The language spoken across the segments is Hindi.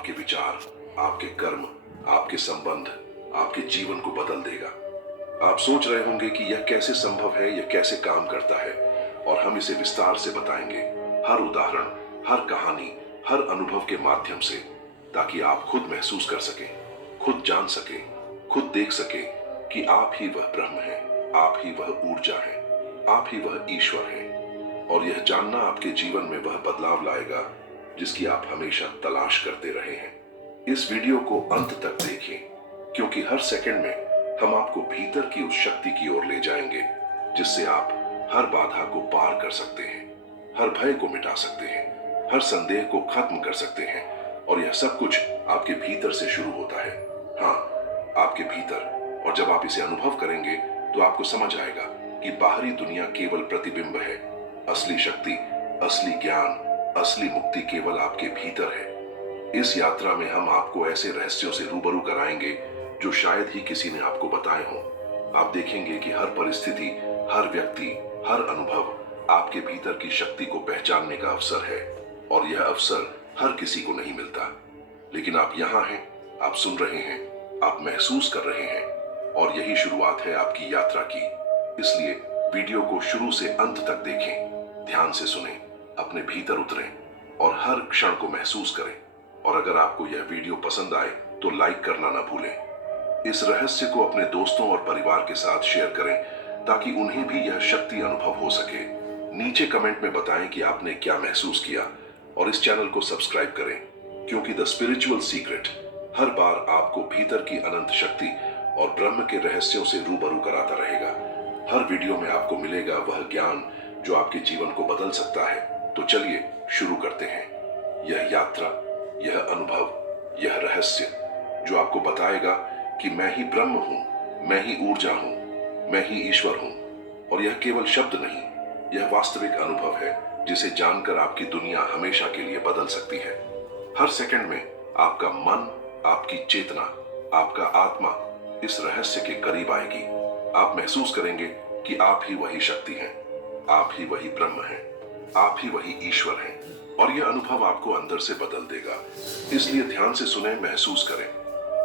आपके विचार, आपके कर्म, आपके संबंध, आपके जीवन को बदल देगा। आप सोच रहे होंगे कि यह कैसे संभव है, यह कैसे काम करता है, और हम इसे विस्तार से बताएंगे, हर उदाहरण, हर कहानी, हर अनुभव के माध्यम से, ताकि आप खुद महसूस कर सकें, खुद जान सकें, खुद देख सकें कि आप ही वह ब्रह्म हैं, आप ही वह ऊर्जा हैं, आप ही वह ईश्वर हैं। और यह जानना आपके जीवन में वह बदलाव लाएगा जिसकी आप हमेशा तलाश करते रहे हैं। इस वीडियो को अंत तक देखें, क्योंकि हर सेकंड में हम आपको भीतर की उस शक्ति की ओर ले जाएंगे जिससे आप हर बाधा को पार कर सकते हैं, हर भय को मिटा सकते हैं, हर संदेह को खत्म कर सकते हैं। और यह सब कुछ आपके भीतर से शुरू होता है। हाँ, आपके भीतर। और जब आप इसे अनुभव करेंगे तो आपको समझ आएगा कि बाहरी दुनिया केवल प्रतिबिंब है। असली शक्ति, असली ज्ञान, असली मुक्ति केवल आपके भीतर है। इस यात्रा में हम आपको ऐसे रहस्यों से रूबरू कराएंगे जो शायद ही किसी ने आपको बताए हों। आप देखेंगे कि हर परिस्थिति, हर व्यक्ति, हर अनुभव आपके भीतर की शक्ति को पहचानने का अवसर है। और यह अवसर हर किसी को नहीं मिलता। लेकिन आप यहाँ हैं, आप सुन रहे हैं, आप महसूस कर रहे हैं, और यही शुरुआत है आपकी यात्रा की। इसलिए वीडियो को शुरू से अंत तक देखें, ध्यान से सुनें, अपने भीतर उतरें और हर क्षण को महसूस करें। और अगर आपको यह वीडियो पसंद आए तो लाइक करना ना भूलें। इस रहस्य को अपने दोस्तों और परिवार के साथ शेयर करें ताकि उन्हें भी यह शक्ति अनुभव हो सके। नीचे कमेंट में बताएं कि आपने क्या महसूस किया, और इस चैनल को सब्सक्राइब करें, क्योंकि द स्पिरिचुअल सीक्रेट हर बार आपको भीतर की अनंत शक्ति और ब्रह्म के रहस्यों से रूबरू कराता रहेगा। हर वीडियो में आपको मिलेगा वह ज्ञान जो आपके जीवन को बदल सकता है। तो चलिए शुरू करते हैं यह यात्रा, यह अनुभव, यह रहस्य जो आपको बताएगा कि मैं ही ब्रह्म हूं, मैं ही ऊर्जा हूं, मैं ही ईश्वर हूं। और यह केवल शब्द नहीं, यह वास्तविक अनुभव है जिसे जानकर आपकी दुनिया हमेशा के लिए बदल सकती है। हर सेकंड में आपका मन, आपकी चेतना, आपका आत्मा इस रहस्य के करीब आएगी। आप महसूस करेंगे कि आप ही वही शक्ति हैं, आप ही वही ब्रह्म हैं, आप ही वही ईश्वर हैं। और यह अनुभव आपको अंदर से बदल देगा। इसलिए ध्यान से सुने, महसूस करें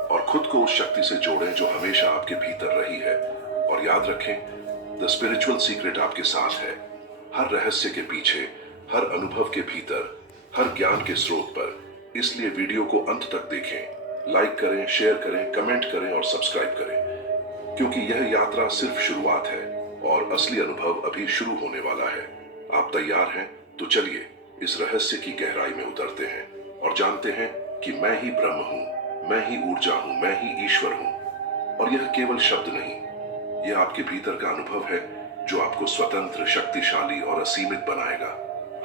और खुद को उस शक्ति से जोड़ें जो हमेशा आपके भीतर रही है। और याद रखें, द स्पिरिचुअल सीक्रेट आपके साथ है, हर रहस्य के पीछे, हर अनुभव के भीतर, हर ज्ञान के स्रोत पर। इसलिए वीडियो को अंत तक देखें, लाइक करें, शेयर करें, कमेंट करें और सब्सक्राइब करें, क्योंकि यह यात्रा सिर्फ शुरुआत है और असली अनुभव अभी शुरू होने वाला है। आप तैयार हैं? तो चलिए इस रहस्य की गहराई में उतरते हैं और जानते हैं कि मैं ही ब्रह्म हूं, मैं ही ऊर्जा हूं, मैं ही ईश्वर हूं। और यह केवल शब्द नहीं, यह आपके भीतर का अनुभव है जो आपको स्वतंत्र, शक्तिशाली और असीमित बनाएगा।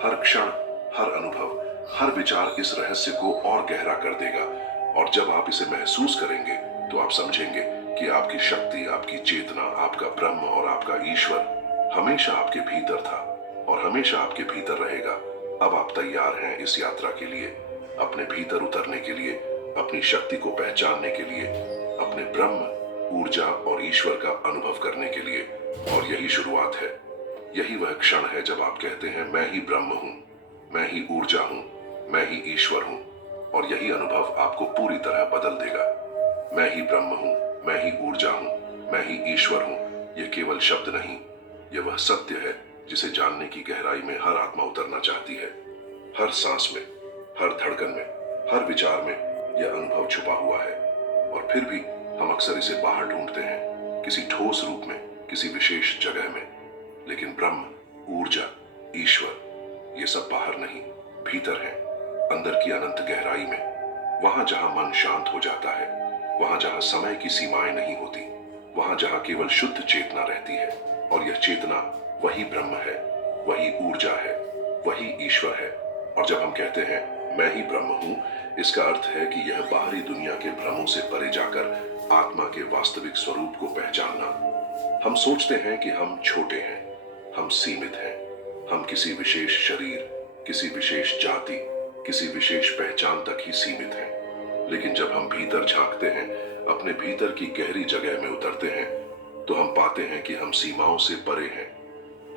हर क्षण, हर अनुभव, हर विचार इस रहस्य को और गहरा कर देगा। और जब आप इसे महसूस करेंगे तो आप समझेंगे कि आपकी शक्ति, आपकी चेतना, आपका ब्रह्म और आपका ईश्वर हमेशा आपके भीतर था और हमेशा आपके भीतर रहेगा। अब आप तैयार हैं इस यात्रा के लिए, अपने भीतर उतरने के लिए, अपनी शक्ति को पहचानने के लिए, अपने ब्रह्म, ऊर्जा और ईश्वर का अनुभव करने के लिए। और यही शुरुआत है, यही वह क्षण है जब आप कहते हैं मैं ही ब्रह्म हूं, मैं ही ऊर्जा हूं, मैं ही ईश्वर हूं। और यही अनुभव आपको पूरी तरह बदल देगा। मैं ही ब्रह्म हूं, मैं ही ऊर्जा हूं, मैं ही ईश्वर हूं। यह केवल शब्द नहीं, यह वह सत्य है जिसे जानने की गहराई में हर आत्मा उतरना चाहती है। हर सांस में, हर धड़कन में, हर विचार में यह अनुभव छुपा हुआ है। और फिर भी हम अक्सर इसे बाहर ढूंढते हैं, किसी ठोस रूप में, किसी विशेष जगह में। लेकिन ब्रह्म, ऊर्जा, ईश्वर, ये सब बाहर नहीं, भीतर है, अंदर की अनंत गहराई में। वहां जहां मन शांत हो जाता है, वहां जहां समय की सीमाएं नहीं होती, वहां जहां केवल शुद्ध चेतना रहती है। और यह चेतना वही ब्रह्म है, वही ऊर्जा है, वही ईश्वर है। और जब हम कहते हैं मैं ही ब्रह्म हूं, इसका अर्थ है कि यह बाहरी दुनिया के भ्रमों से परे जाकर आत्मा के वास्तविक स्वरूप को पहचानना। हम सोचते हैं कि हम छोटे हैं, हम सीमित हैं, हम किसी विशेष शरीर, किसी विशेष जाति, किसी विशेष पहचान तक ही सीमित हैं। लेकिन जब हम भीतर झांकते हैं, अपने भीतर की गहरी जगह में उतरते हैं, तो हम पाते हैं कि हम सीमाओं से परे हैं।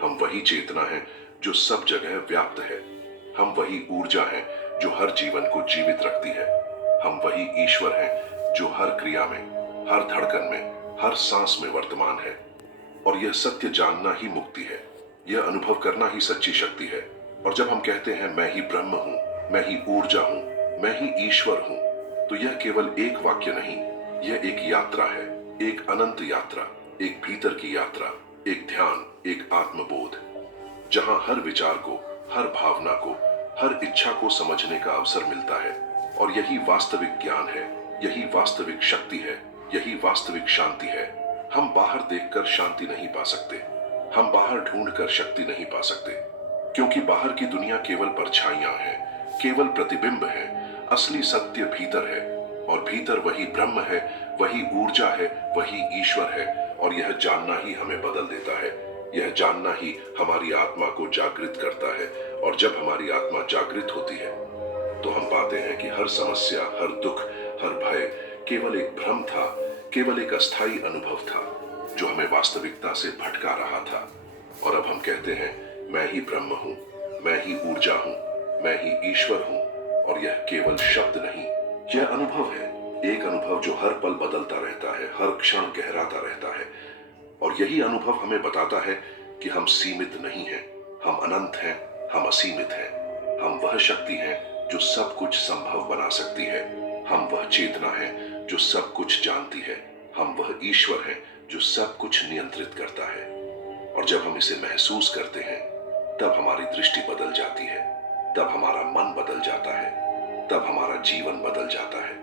हम वही चेतना हैं जो सब जगह व्याप्त है। हम वही ऊर्जा हैं जो हर जीवन को जीवित रखती है। हम वही ईश्वर हैं जो हर क्रिया में, हर धड़कन में, हर सांस में वर्तमान है। और यह सत्य जानना ही मुक्ति है, यह अनुभव करना ही सच्ची शक्ति है। और जब हम कहते हैं मैं ही ब्रह्म हूं, मैं ही ऊर्जा हूं, मैं ही ईश्वर हूं, तो यह केवल एक वाक्य नहीं, यह एक यात्रा है, एक अनंत यात्रा, एक भीतर की यात्रा, एक ध्यान, एक आत्मबोध, जहां हर विचार को, हर भावना को, हर इच्छा को समझने का अवसर मिलता है। और यही वास्तविक ज्ञान है, यही वास्तविक शक्ति है, यही वास्तविक शांति है। हम बाहर देखकर शांति नहीं पा सकते, हम बाहर ढूंढकर शक्ति नहीं पा सकते, क्योंकि बाहर की दुनिया केवल परछाइयां हैं, केवल प्रतिबिंब है। असली सत्य भीतर है, और भीतर वही ब्रह्म है, वही ऊर्जा है, वही ईश्वर है। और यह जानना ही हमें बदल देता है, यह जानना ही हमारी आत्मा को जागृत करता है। और जब हमारी आत्मा जागृत होती है तो हम पाते हैं कि हर समस्या, हर दुख, हर भय केवल एक भ्रम था, केवल एक अस्थायी अनुभव था जो हमें वास्तविकता से भटका रहा था। और अब हम कहते हैं मैं ही ब्रह्म हूं, मैं ही ऊर्जा हूं, मैं ही ईश्वर हूं। और यह केवल शब्द नहीं, यह अनुभव है, एक अनुभव जो हर पल बदलता रहता है, हर क्षण गहराता रहता है। और यही अनुभव हमें बताता है कि हम सीमित नहीं हैं, हम अनंत हैं, हम असीमित हैं। हम वह शक्ति हैं जो सब कुछ संभव बना सकती है, हम वह चेतना है जो सब कुछ जानती है, हम वह ईश्वर है जो सब कुछ नियंत्रित करता है। और जब हम इसे महसूस करते हैं तब हमारी दृष्टि बदल जाती है, तब हमारा मन बदल जाता है, तब हमारा जीवन बदल जाता है।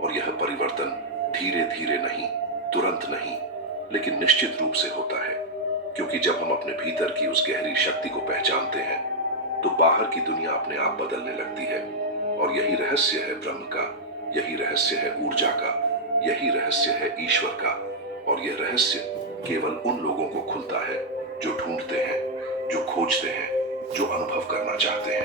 और यह परिवर्तन धीरे धीरे नहीं, तुरंत नहीं, लेकिन निश्चित रूप से होता है। क्योंकि जब हम अपने भीतर की उस गहरी शक्ति को पहचानते हैं तो बाहर की दुनिया अपने आप बदलने लगती है। और यही रहस्य है ब्रह्म का, यही रहस्य है ऊर्जा का, यही रहस्य है ईश्वर का। और यह रहस्य केवल उन लोगों को खुलता है जो ढूंढते हैं, जो खोजते हैं, जो अनुभव करना चाहते हैं।